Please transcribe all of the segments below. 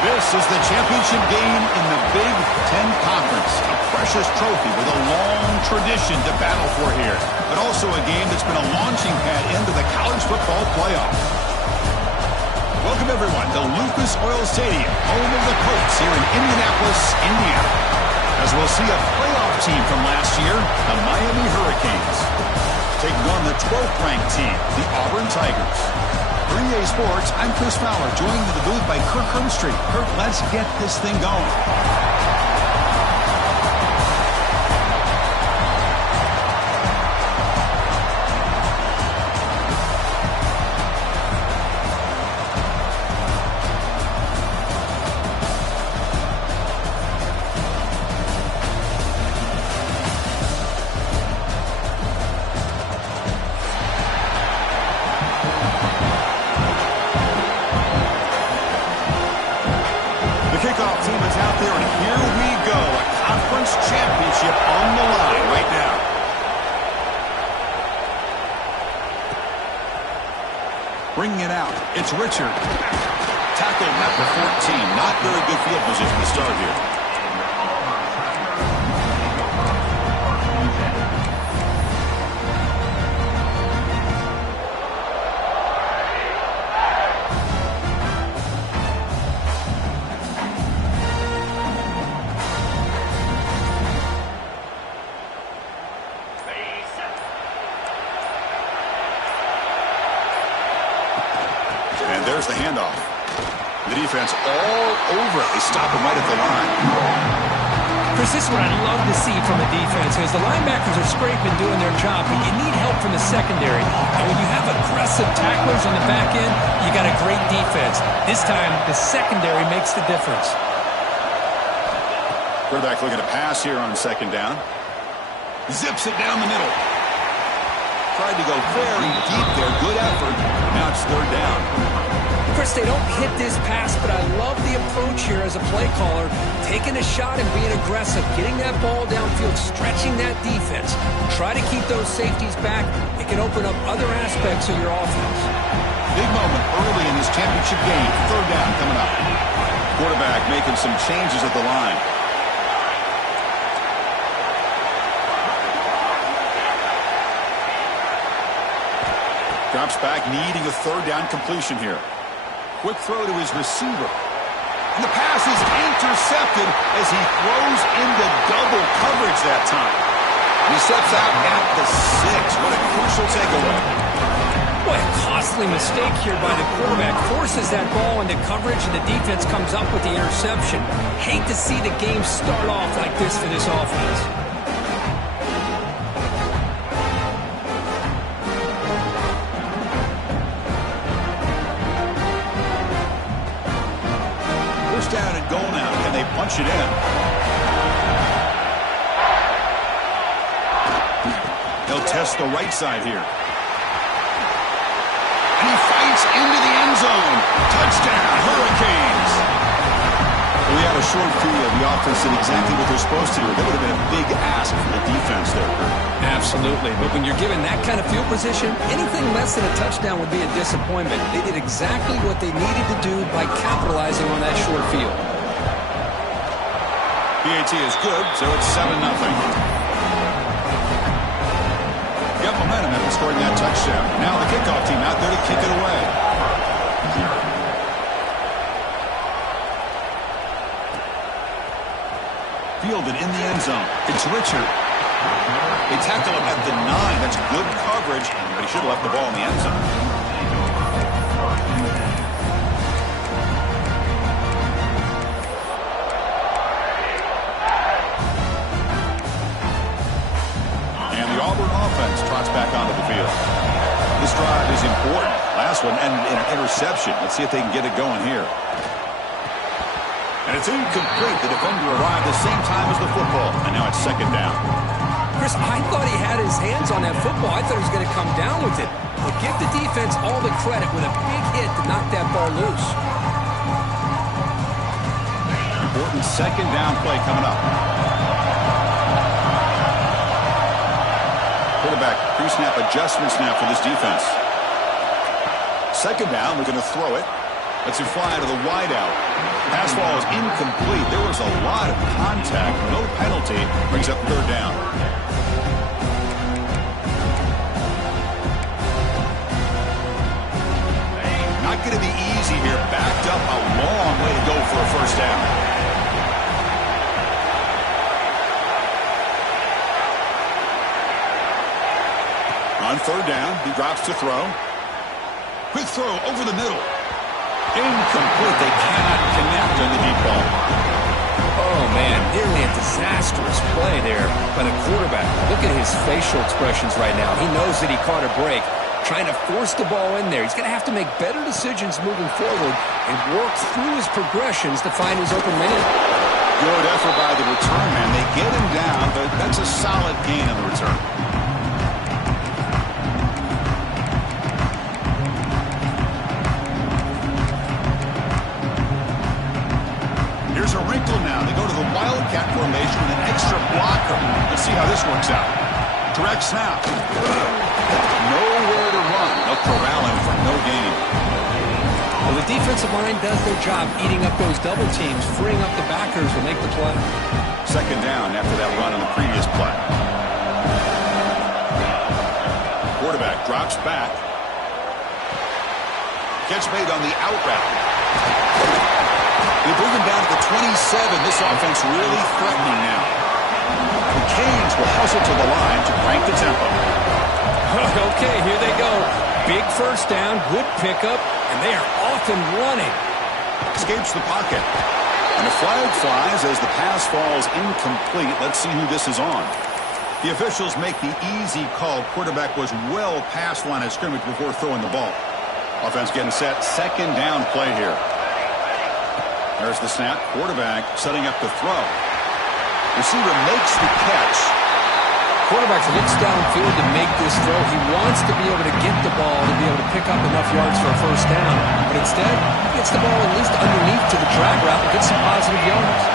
This is the championship game in the Big Ten Conference. A precious trophy with a long tradition to battle for here. But also a game that's been a launching pad into the college football playoff. Welcome, everyone, to Lucas Oil Stadium, home of the Colts here in Indianapolis, Indiana. As we'll see a playoff team from last year, the Miami Hurricanes, taking on the 12th-ranked team, the Auburn Tigers. For EA Sports, I'm Chris Fowler, joined in the booth by Kirk Herbstreit. Kirk, let's get this thing going. Kickoff team is out there, and here we go. A conference championship on the line right now. Bringing it out, it's Richard. Tackle number 14. Not very good field position to start here. And there's the handoff. The defense all over it. They stop him right at the line. Chris, this is what I love to see from a defense is the linebackers are scraping, doing their job, but you need help from the secondary. And when you have aggressive tacklers on the back end, you got a great defense. This time, the secondary makes the difference. Quarterback looking to pass here on second down. Zips it down the middle. Tried to go very deep there. Good effort. Now it's third down. Chris, they don't hit this pass, but I love the approach here as a play caller. Taking a shot and being aggressive. Getting that ball downfield, stretching that defense. Try to keep those safeties back. It can open up other aspects of your offense. Big moment early in this championship game. Third down coming up. Quarterback making some changes at the line. Drops back, needing a third down completion here. Quick throw to his receiver. And the pass is intercepted as he throws into double coverage that time. He steps out at the 6. What a crucial takeaway. Boy, a costly mistake here by the quarterback. Forces that ball into coverage, and the defense comes up with the interception. Hate to see the game start off like this for this offense. Down and goal now. Can they punch it in? They'll test the right side here. And he fights into the end zone. Touchdown, Hurricanes. We had a short field. The offense did exactly what they're supposed to do. That would have been a big ask for the defense there, Kurt. Absolutely. But when you're given that kind of field position, anything less than a touchdown would be a disappointment. They did exactly what they needed to do by capitalizing on that short field. PAT is good, so it's 7-0. Got momentum after scoring that touchdown. Now the kickoff team out there to kick it away. Fielded in the end zone. It's Richard. They tackle him at the 9. That's good coverage, but he should have left the ball in the end zone. And the Auburn offense trots back onto the field. This drive is important. Last one ended in an interception. Let's see if they can get it going here. And it's incomplete. The defender arrived the same time as the football. And now it's second down. Chris, I thought he had his hands on that football. I thought he was going to come down with it. But give the defense all the credit with a big hit to knock that ball loose. Important second down play coming up. Quarterback pre-snap adjustments now for this defense. Second down, we're going to throw it. Let's it fly to the wideout. Pass ball is incomplete. There was a lot of contact. No penalty. Brings up third down. Not going to be easy here. Backed up a long way to go for a first down. On third down, he drops to throw. Quick throw over the middle. Incomplete. They cannot connect on the deep ball. Oh, man, nearly a disastrous play there by the quarterback. Look at his facial expressions right now. He knows that he caught a break, trying to force the ball in there. He's going to have to make better decisions moving forward and work through his progressions to find his open man. Good effort by the return man. They get him down, but that's a solid gain on the return. Here's a wrinkle now. They go to the Wildcat formation with an extra blocker. Let's see how this works out. Direct snap. Nowhere to run. They'll corral him for no gain. Well, the defensive line does their job eating up those double teams, freeing up the backers to make the play. Second down after that run on the previous play. Quarterback drops back. Catch made on the out route. They bring him down to the 27. This offense really threatening now. The Canes will hustle to the line to crank the tempo. Okay, here they go. Big first down, good pickup, and they are off and running. Escapes the pocket. And a flag flies as the pass falls incomplete. Let's see who this is on. The officials make the easy call. Quarterback was well past line of scrimmage before throwing the ball. Offense getting set. Second down play here. There's the snap. Quarterback setting up the throw. Receiver makes the catch. Quarterback looks downfield to make this throw. He wants to be able to get the ball to be able to pick up enough yards for a first down. But instead, he gets the ball at least underneath to the drag route and gets some positive yards.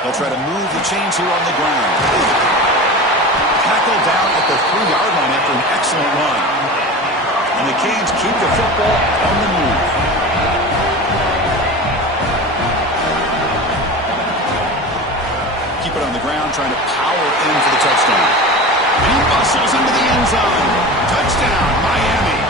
They'll try to move the chains here on the ground. Tackled down at the 3-yard line after an excellent run. And the Canes keep the football on the move. Keep it on the ground, trying to power in for the touchdown. And he muscles into the end zone. Touchdown, Miami.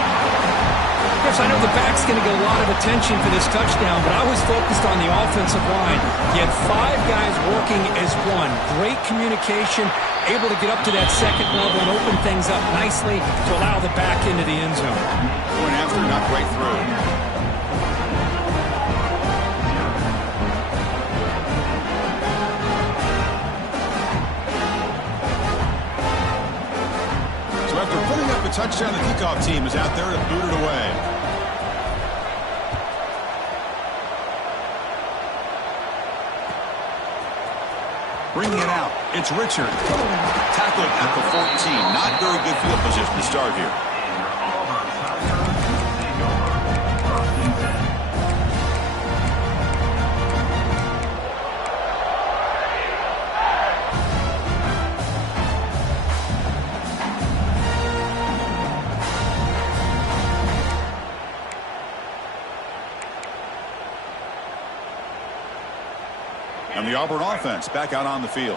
Yes, I know the back's going to get a lot of attention for this touchdown, but I was focused on the offensive line. You had 5 guys working as one. Great communication, able to get up to that second level and open things up nicely to allow the back into the end zone. Going after, not quite through. So after putting up a touchdown, the kickoff team is out there to boot it away. Bringing it out, it's Richard. Tackled at the 14. Not very good field position to start here. And the Auburn offense back out on the field.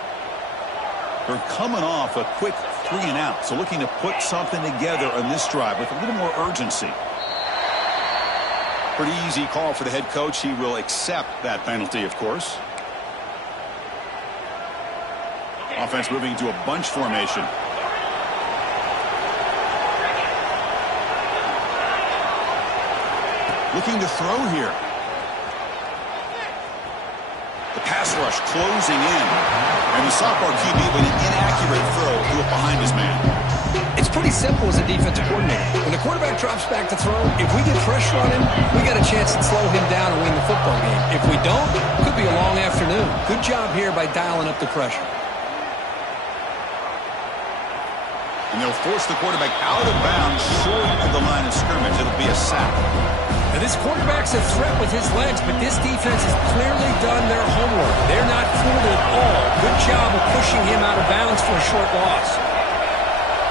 They're coming off a quick 3-and-out, so looking to put something together on this drive with a little more urgency. Pretty easy call for the head coach. He will accept that penalty, of course. Offense moving into a bunch formation. Looking to throw here. The pass rush closing in. And the sophomore QB with an inaccurate throw threw it behind his man. It's pretty simple as a defensive coordinator. When the quarterback drops back to throw, if we get pressure on him, we got a chance to slow him down and win the football game. If we don't, it could be a long afternoon. Good job here by dialing up the pressure. And they'll force the quarterback out of bounds short of the line of scrimmage. It'll be a sack. Now, this quarterback's a threat with his legs, but this defense has clearly done their homework. They're not fooled at all. Good job of pushing him out of bounds for a short loss.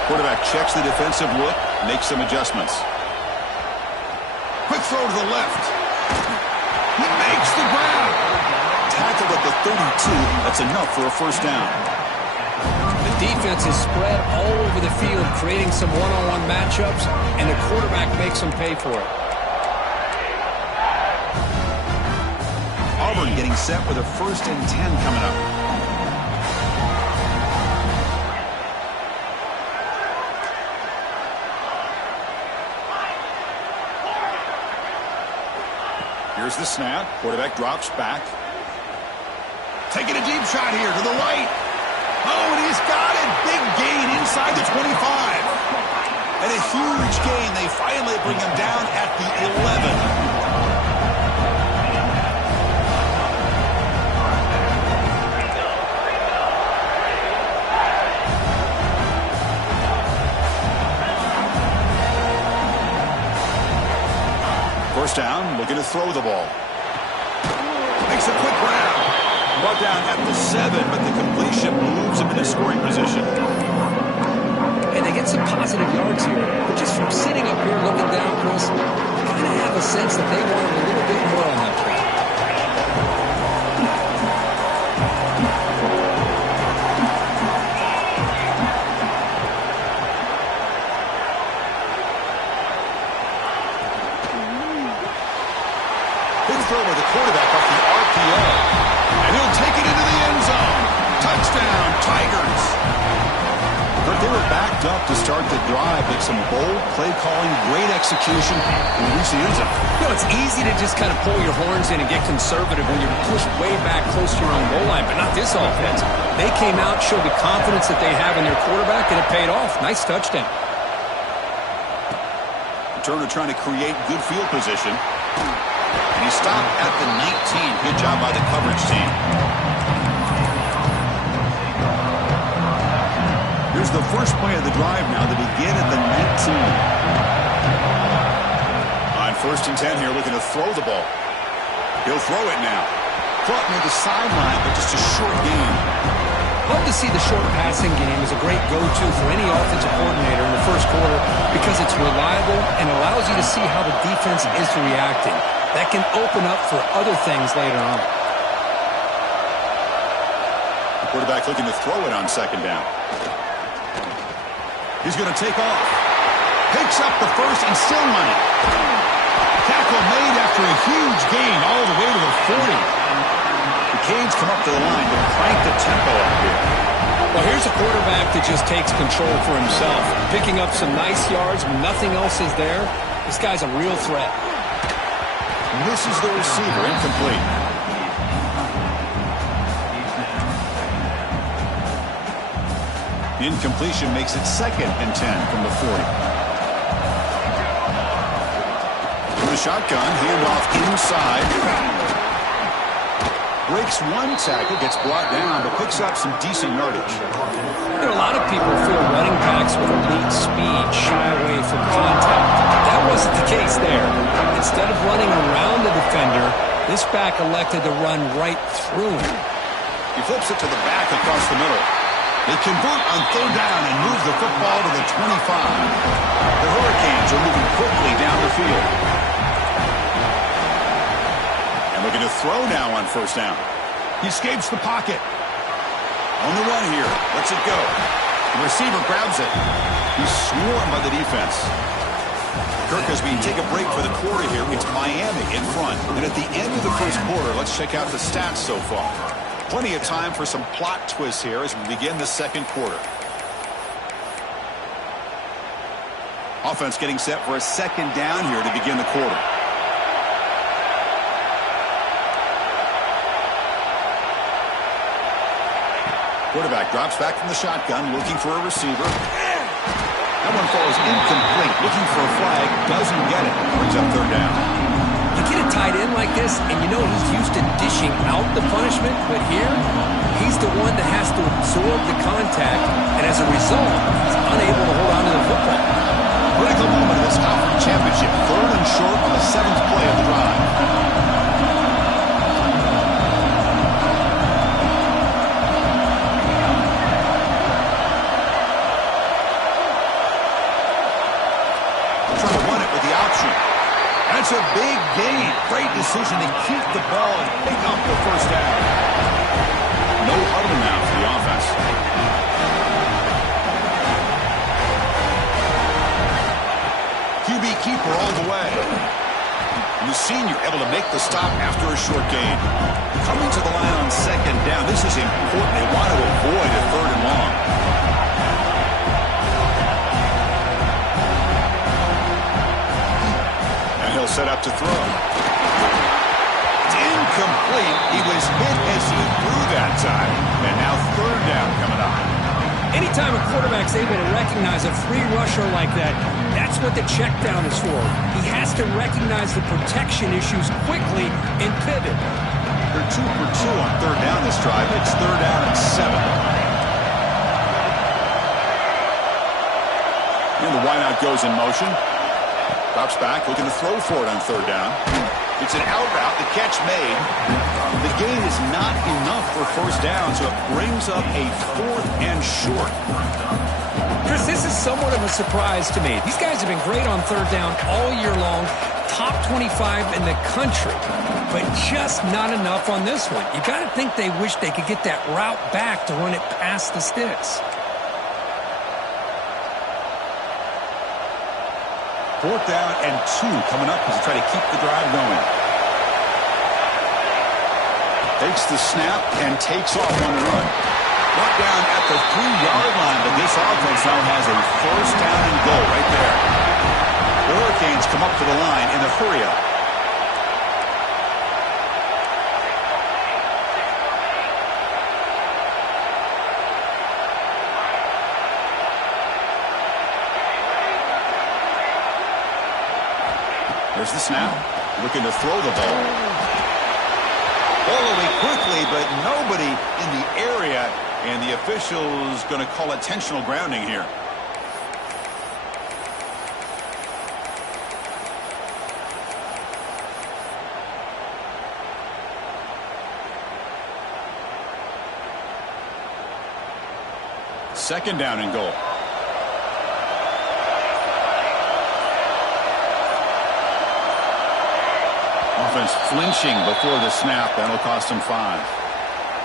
Quarterback checks the defensive look, makes some adjustments. Quick throw to the left. He makes the grab. Tackled at the 32. That's enough for a first down. The defense is spread all over the field, creating some one-on-one matchups, and the quarterback makes them pay for it. Auburn getting set with a 1st and 10 coming up. Here's the snap. Quarterback drops back. Taking a deep shot here to the right. Oh, and he's got it. Big gain inside the 25. And a huge gain. They finally bring him down at the 11. First down, looking to throw the ball. Makes a quick grab. Brought down at the 7, but the completion moves him into scoring position. And they get some positive yards here. But just from sitting up here looking down, Chris, you kind of have a sense that they wanted a little bit more on that play. Throw with the quarterback off the RPO. And he'll take it into the end zone. Touchdown, Tigers. But they were backed up to start the drive. But some bold play calling, great execution, and reach the end zone. You know, it's easy to just kind of pull your horns in and get conservative when you're pushed way back close to your own goal line, but not this offense. They came out, showed the confidence that they have in their quarterback, and it paid off. Nice touchdown. Turner trying to create good field position. And he stopped at the 19. Good job by the coverage team. Here's the first play of the drive now to begin at the 19. On 1st and 10 here, looking to throw the ball. He'll throw it now. Caught near the sideline, but just a short game. Love to see the short passing game as a great go-to for any offensive coordinator in the first quarter because it's reliable and allows you to see how the defense is reacting. That can open up for other things later on. The quarterback looking to throw it on 2nd down. He's going to take off. Picks up the first and still running. Tackle made after a huge gain all the way to the 40. The Canes come up to the line to crank the tempo up here. Well, here's a quarterback that just takes control for himself. Picking up some nice yards when nothing else is there. This guy's a real threat. Misses the receiver, incomplete. Incompletion makes it 2nd and 10 from the 40. From the shotgun, handoff inside. Breaks one tackle, gets brought down, but picks up some decent yardage. You know, a lot of people feel running backs with elite speed shy away from contact. That wasn't the case there. Instead of running around the defender, this back elected to run right through him. He flips it to the back across the middle. They convert on 3rd down and move the football to the 25. The Hurricanes are moving quickly down the field. And looking to throw now on 1st down. He escapes the pocket. On the run here. Lets it go. The receiver grabs it. He's swarmed by the defense. Kirk, as we take a break for the quarter here, it's Miami in front. And at the end of the first quarter, let's check out the stats so far. Plenty of time for some plot twists here as we begin the 2nd quarter. Offense getting set for a 2nd down here to begin the quarter. Quarterback drops back from the shotgun, looking for a receiver. That one falls incomplete. Looking for a flag, doesn't get it. Brings up 3rd down. You get a tight end like this, and you know he's used to dishing out the punishment, but here, he's the one that has to absorb the contact, and as a result, he's unable to hold on to the football. Critical moment of this conference championship. 3rd and short on the 7th play of the drive. That's a big gain. Great decision to keep the ball and pick up the first down. No huddle now for the offense. QB keeper all the way. And the senior able to make the stop after a short gain. Coming to the line on second down. This is important. They want to avoid a third and long. And he'll set up to throw. It's incomplete. He was hit as he threw that time. And now third down coming up. Anytime a quarterback's able to recognize a free rusher like that, that's what the check down is for. He has to recognize the protection issues quickly and pivot. They're 2 for 2 on third down this drive. It's third down and 7. And the wideout goes in motion. Drops back, looking to throw for it on third down. It's an out route, the catch made. The gain is not enough for first down, so it brings up a 4th and short. Chris, this is somewhat of a surprise to me. These guys have been great on third down all year long, top 25 in the country, but just not enough on this one. You got to think they wish they could get that route back to run it past the sticks. 4th down and 2 coming up as they try to keep the drive going. Takes the snap and takes off on the run. Brought down at the 3-yard line, but this offense now has a first down and goal right there. The Hurricanes come up to the line in the hurry-up. There's the snap. Looking to throw the ball. Ball away quickly, but nobody in the area, and the official's going to call intentional grounding here. Second down and goal. Offense flinching before the snap. That'll cost him 5.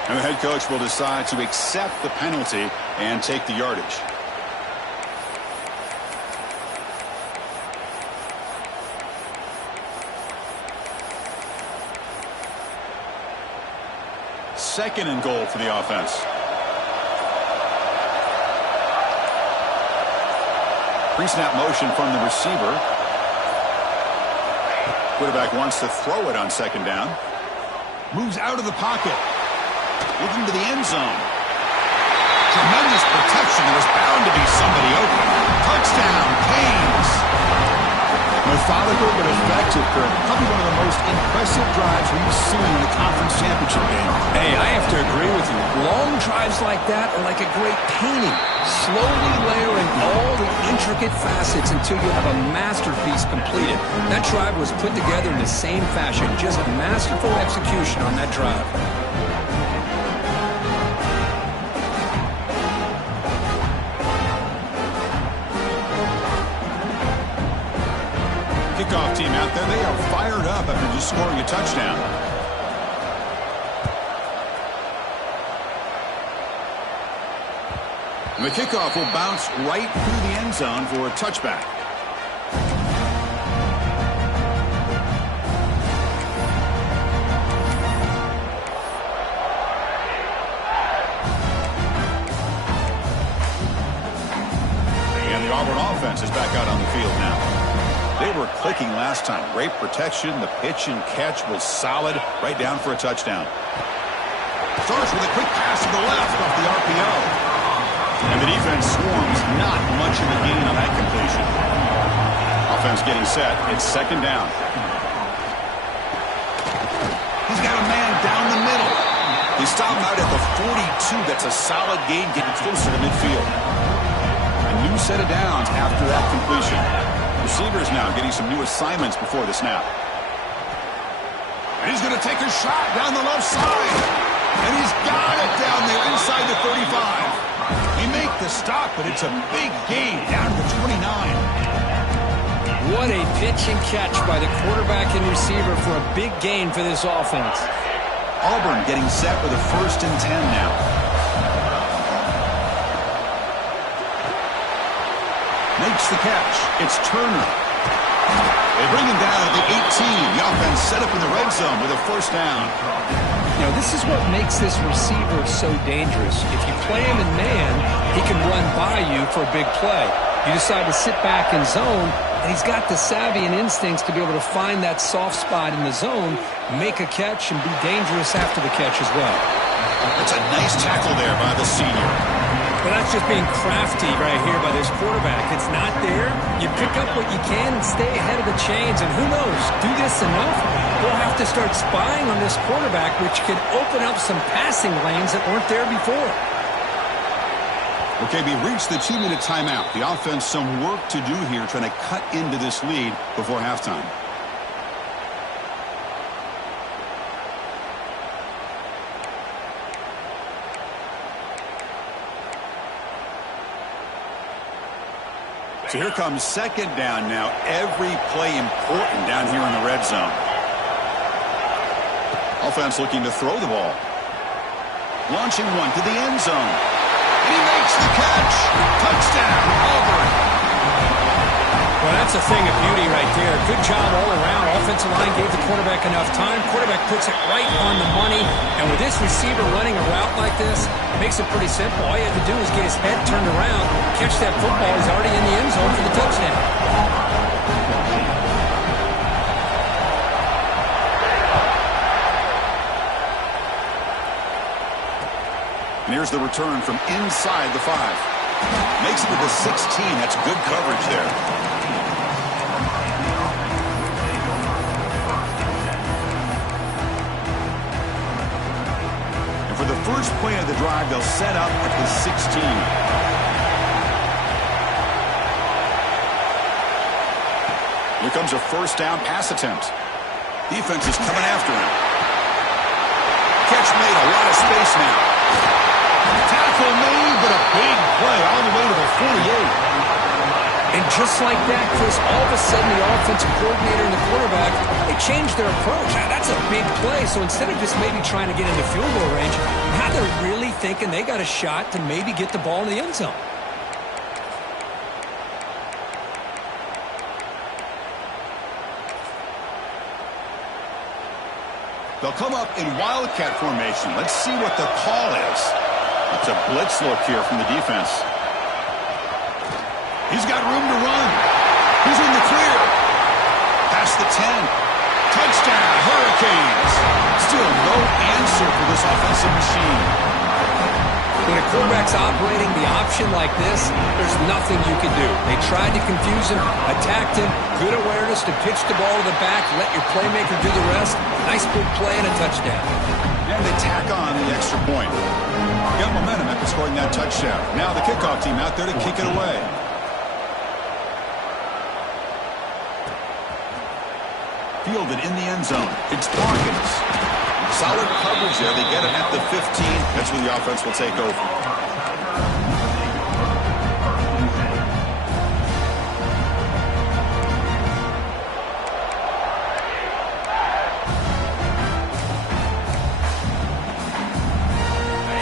And the head coach will decide to accept the penalty and take the yardage. Second and goal for the offense. Pre-snap motion from the receiver. Quarterback wants to throw it on second down. Moves out of the pocket. Looking to the end zone. Tremendous protection. There was bound to be somebody open. Touchdown, Canes. Methodical but effective, Kirk. Probably one of the most impressive drives we've seen in the conference championship game. Hey, I have to agree with you. Long drives like that are like a great painting. Slowly layering all the intricate facets until you have a masterpiece completed. That drive was put together in the same fashion. Just masterful execution on that drive. Kickoff team out there, they are fired up after just scoring a touchdown. And the kickoff will bounce right through the end zone for a touchback. And the Auburn offense is back out on the field now. They were clicking last time. Great protection. The pitch and catch was solid. Right down for a touchdown. Starts with a quick pass to the left off the RPO. And the defense swarms. Not much of a gain on that completion. Offense getting set. It's second down. He's got a man down the middle. He stopped out at the 42. That's a solid gain, getting closer to midfield. A new set of downs after that completion. Receivers now getting some new assignments before the snap. And he's going to take a shot down the left side. And he's got it down there inside the 35. He make the stop, but it's a big gain down to the 29. What a pitch and catch by the quarterback and receiver for a big gain for this offense. Auburn getting set with a 1st and 10 now. Makes the catch. It's Turner. They bring him down at the 18. The offense set up in the red zone with a 1st down. Now, this is what makes this receiver so dangerous. If you play him in man, he can run by you for a big play. You decide to sit back in zone, and he's got the savvy and instincts to be able to find that soft spot in the zone, make a catch, and be dangerous after the catch as well. That's a nice tackle there by the senior. But that's just being crafty right here by this quarterback. It's not there. You pick up what you can and stay ahead of the chains. And who knows, do this enough, we'll have to start spying on this quarterback, which could open up some passing lanes that weren't there before. Okay, we reached the 2-minute timeout. The offense some work to do here trying to cut into this lead before halftime. So here comes 2nd down now. Every play important down here in the red zone. Offense looking to throw the ball. Launching one to the end zone. And he makes the catch. Touchdown, Auburn. Well, that's a thing of beauty right there. Good job all around. Offensive line gave the quarterback enough time. Quarterback puts it right on the money. And with this receiver running a route like this, it makes it pretty simple. All you have to do is get his head turned around, catch that football. He's already in the end zone for the touchdown. And here's the return from inside the 5. Makes it to the 16. That's good coverage there. And for the first play of the drive, they'll set up at the 16. Here comes a 1st down pass attempt. Defense is coming after him. Catch made, a lot of space now. Tackle made, but a big play all the way to the 48. And just like that, Chris, all of a sudden the offensive coordinator and the quarterback, they changed their approach. Now, that's a big play. So instead of just maybe trying to get into field goal range, now they're really thinking they got a shot to maybe get the ball in the end zone. They'll come up in wildcat formation. Let's see what the call is. It's a blitz look here from the defense. He's got room to run. He's in the clear. Past the 10. Touchdown, Hurricanes. Still no answer for this offensive machine. When a quarterback's operating the option like this, there's nothing you can do. They tried to confuse him, attacked him, good awareness to pitch the ball to the back, let your playmaker do the rest. Nice big play and a touchdown. And they tack on the extra point. Got momentum after scoring that touchdown. Now the kickoff team out there to kick it away. Fielded in the end zone. It's Dawkins. Solid coverage there. They get it at the 15. That's where the offense will take over.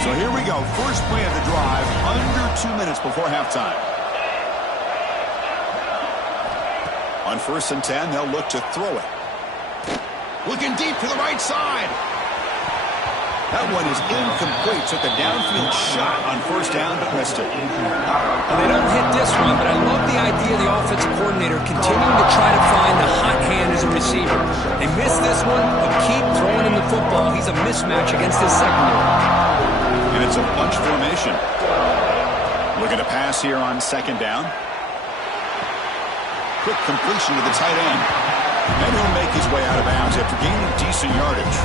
So here we go. First play of the drive. Under 2 minutes before halftime. On 1st and 10, they'll look to throw it. Looking deep to the right side. That one is incomplete. Took a downfield shot on 1st down, but missed it. Well, they don't hit this one, but I love the idea of the offensive coordinator continuing to try to find the hot hand as a receiver. They missed this one, but keep throwing him the football. He's a mismatch against his secondary. And it's a bunch formation. Looking to pass here on 2nd down. Quick completion to the tight end. And he'll make his way out of bounds after gaining decent yardage.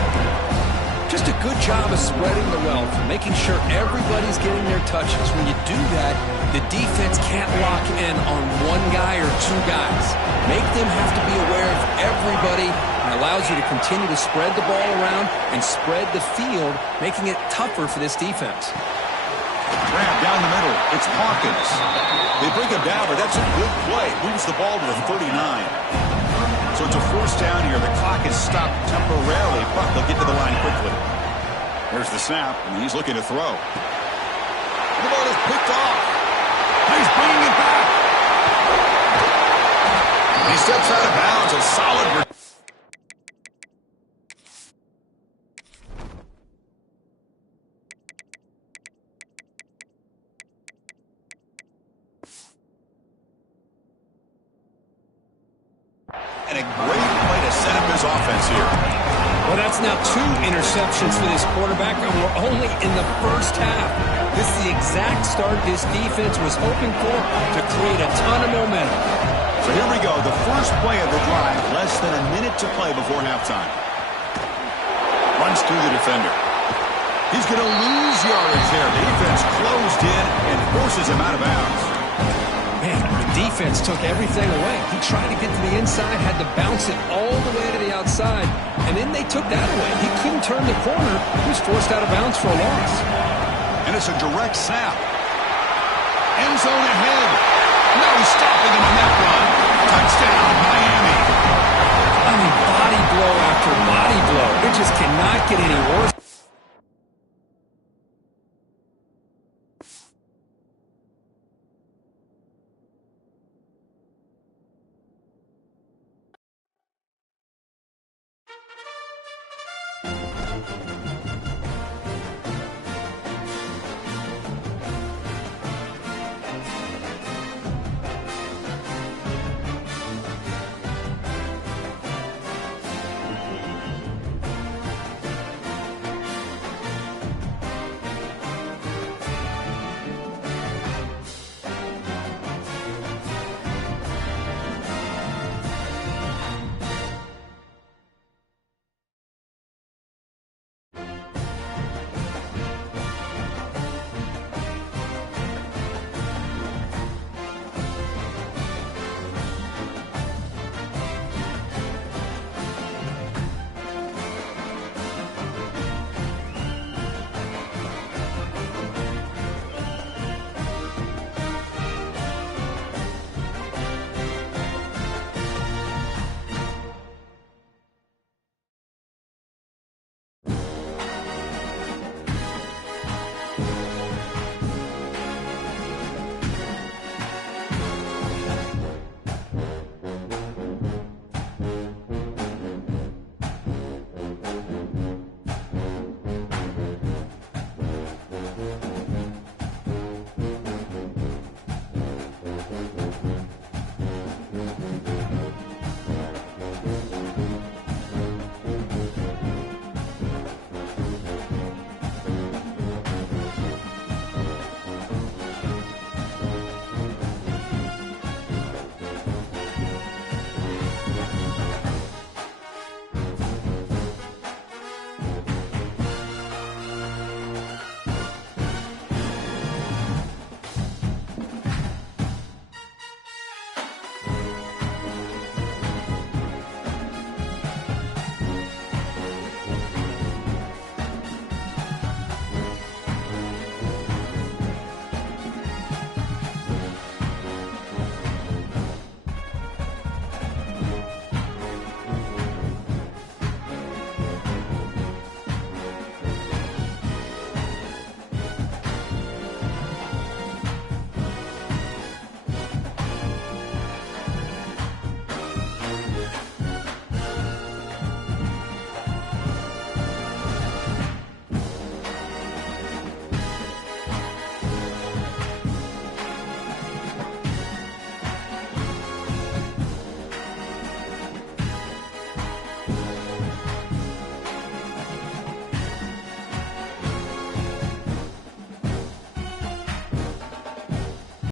Just a good job of spreading the wealth, making sure everybody's getting their touches. When you do that, the defense can't lock in on one guy or two guys. Make them have to be aware of everybody, and allows you to continue to spread the ball around and spread the field, making it tougher for this defense. grab down the middle. It's Hawkins. They bring him down, but that's a good play. Moves the ball to the 39. So it's a first down here. The clock is stopped temporarily, but they'll get to the line quickly. There's the snap, and he's looking to throw. The ball is picked off. He's bringing it back. He steps out of bounds. A solid. And a great way to set up his offense here. Well, that's now 2 interceptions for this quarterback, and we're only in the first half. This is the exact start this defense was hoping for to create a ton of momentum. So here we go, the first play of the drive, less than a minute to play before halftime. Runs through the defender. He's going to lose yardage here. The defense closed in and forces him out of bounds. Man, the defense took everything away. He tried to get to the inside, had to bounce it all the way to the outside, and then they took that away. He couldn't turn the corner. He was forced out of bounds for a loss. And it's a direct snap. End zone ahead. No stopping him on that run. Touchdown, Miami. I mean, body blow after body blow. It just cannot get any worse